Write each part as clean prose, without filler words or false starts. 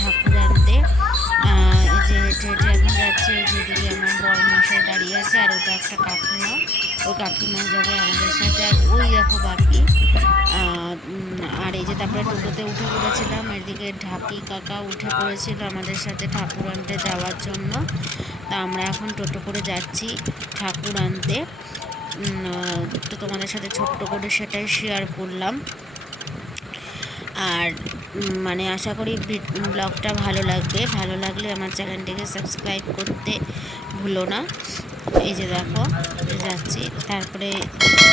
ঠাকুর আনতে। এই যে হেঁটে হেঁটে এখন যাচ্ছে, যেদিকে আমার বড় মশাই দাঁড়িয়ে আছে, আর ওটা একটা কাকিমা, ওই কাকিমা যাবে আমাদের সাথে। আর ওই দেখো বাকি। আর এই যে তারপরে টোটোতে উঠে পড়েছিলাম, এদিকে ঢাকি কাকা উঠে পড়েছিল আমাদের সাথে ঠাকুর আনতে যাওয়ার জন্য। তা আমরা এখন টোটো করে যাচ্ছি ঠাকুর আনতে। তো তোমাদের সাথে ছোট্ট করে সেটাই শেয়ার করলাম। আর মানে আশা করি ব্লগটা ভালো লাগবে। ভালো লাগলে আমার চ্যানেলটিকে সাবস্ক্রাইব করতে ভুলো না। এই যে দেখো যাচ্ছি, তারপরে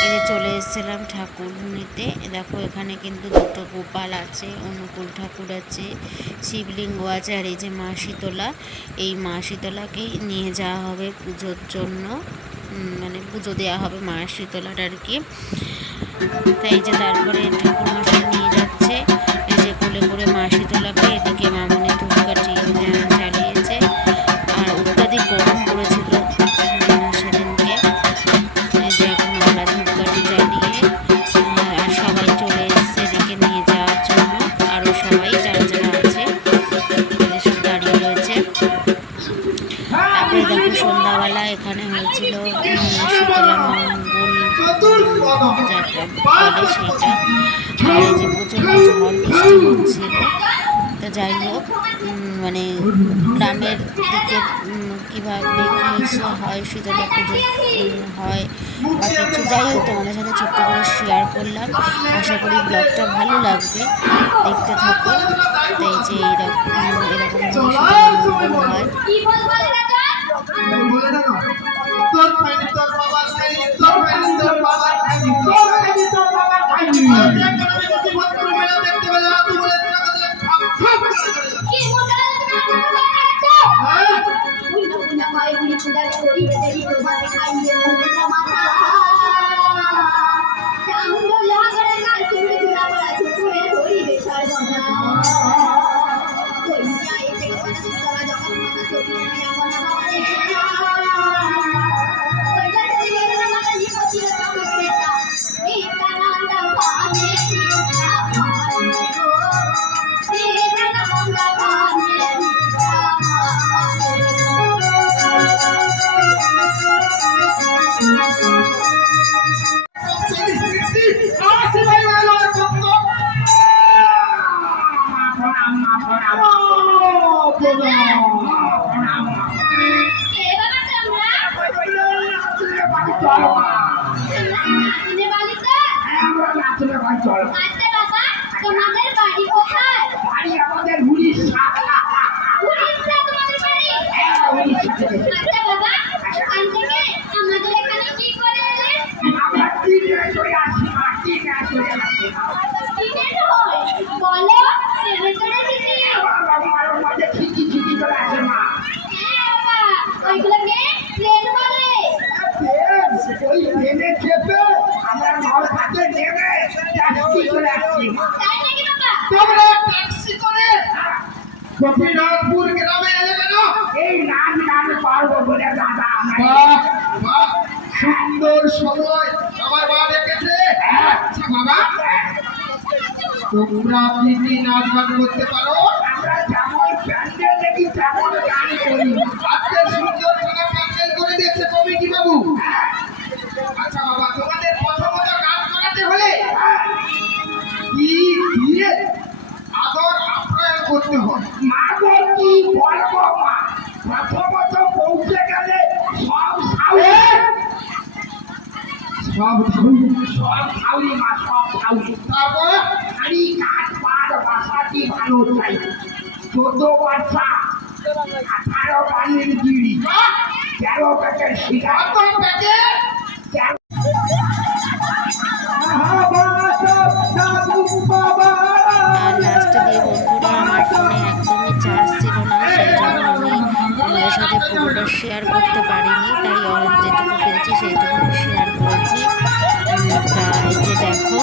এই যে চলে এসেছিলাম ঠাকুর নিতে। দেখো এখানে কিন্তু দুটো গোপাল আছে, অনুকূল ঠাকুর আছে, শিবলিঙ্গ আছে, আর এই যে মা শীতলা, এই মা শীতলাকেই নিয়ে যাওয়া হবে পুজোর জন্য, মানে পুজো দেওয়া হবে মা শীতলার আর কি। তাই যে তারপরে ঠাকুর মশাই নিয়ে যাচ্ছে এই যে কোলে করে মা শীতলাকে। এদিকে মামনি ধূপকাঠি জ্বালিয়েছে, আর অত্যাধিক গরম পড়েছিল সেদিনকে। এই যে এখন আমরা ধূপকাঠি জ্বালিয়ে আর সবাই চলে এসছে এদিকে নিয়ে যাওয়ার জন্য। আরও সবাই যারা যারা আছে এদের সব দাঁড়িয়ে রয়েছে। তারপরে দেখো সন্ধ্যাবেলা এখানে হয়েছিল শীতলা মঙ্গল যাত্রা বলে সেইটা। আর এই যে প্রচণ্ড ঝড় বৃষ্টি হচ্ছিল। তো যাই হোক, মানে গ্রামের দিকে কীভাবে কী হয় শীতলা পুজো হয় বা কিছু, যাই হোক তোমাদের সাথে ছোট্ট করে শেয়ার করলাম। আশা করি ব্লগটা ভালো লাগবে, দেখতে থাকো। তো এই যে এরকম শীতলা মঙ্গল হয়। তোমাদের বাড়ি কোথায়? বাড়ি আমাদের উড়িষ্যা। উড়িষ্যা তোমাদের বাড়ি? হ্যাঁ উড়িষ্যা। আচ্ছা বাবা, ওখান থেকে আমাদের এখানে কি করে এলে? আমরা ট্রেনে চড়ে আসি, ট্রেনে চড়ে আসি। ট্রেনে হয়? বলো, ট্রেনে চড়ে এসেছি। বাবার মধ্যে ঠিকই ঠিকই চলে আসে মা। হ্যাঁ বাবা, ওইগুলোকে ট্রেন বলে। ট্রেন? ওই ট্রেনে চেপে আমরা নলহাটে নেমে ট্যাক্সি করে আসছি। তাই নাকি বাবা? তোমরা ট্যাক্সি করে গোপীনাথপুর গ্রামে এলে কেন? এই নাচ গান পারবো বলে দাদা আমরা। বাহ, সুন্দর সময় আমার মা ডেকেছে। আচ্ছা বাবা, তোমরা কি নাচ গান করতে পারো? আমরা যেমন প্যান্ডেল দেখি তেমন গান করি। আজকে সুন্দর করে প্যান্ডেল করে দিয়েছে কমিটি বাবু। আচ্ছা বাবা, তোমাদের প্রথমত গান করাতে হলে কি দিয়ে আদর আপ্যায়ন করতে হয়? মাকে কি বলবো মা, প্রথমত পৌঁছে গেলে সব খাউরি মা, সব খাউরি। তারপর হাড়ি কাঠ পাট বাসাটি ভালো চাই, 14 বাচ্চা, 18 পানির বিড়ি, 13 প্যাকেট সিগারেট, প্যাকেট আর লাস্টে দিয়ে বন্ধুরা আমার ফোনে একদমই চার্জ ছিল না, সেই জন্য আমি তোমাদের সাথে পুরোটা শেয়ার করতে পারিনি। তাই যেটুকু পেরেছি সেইটুকু শেয়ার করেছি। তা এই যে দেখো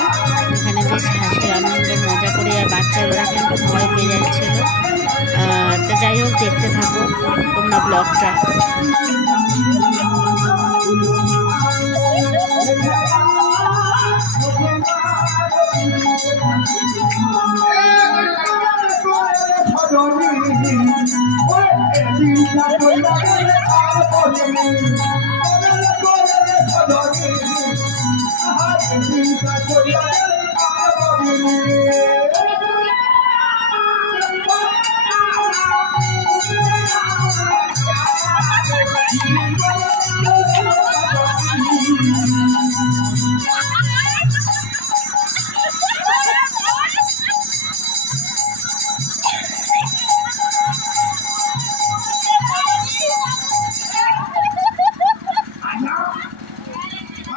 এখানে বেশ হাসি আনন্দ মজা করে, আর বাচ্চারা কিন্তু ভয় পেয়ে যাচ্ছিলো। তো যাই হোক, দেখতে থাকো তোমরা ব্লগটা। Hey, Thank you.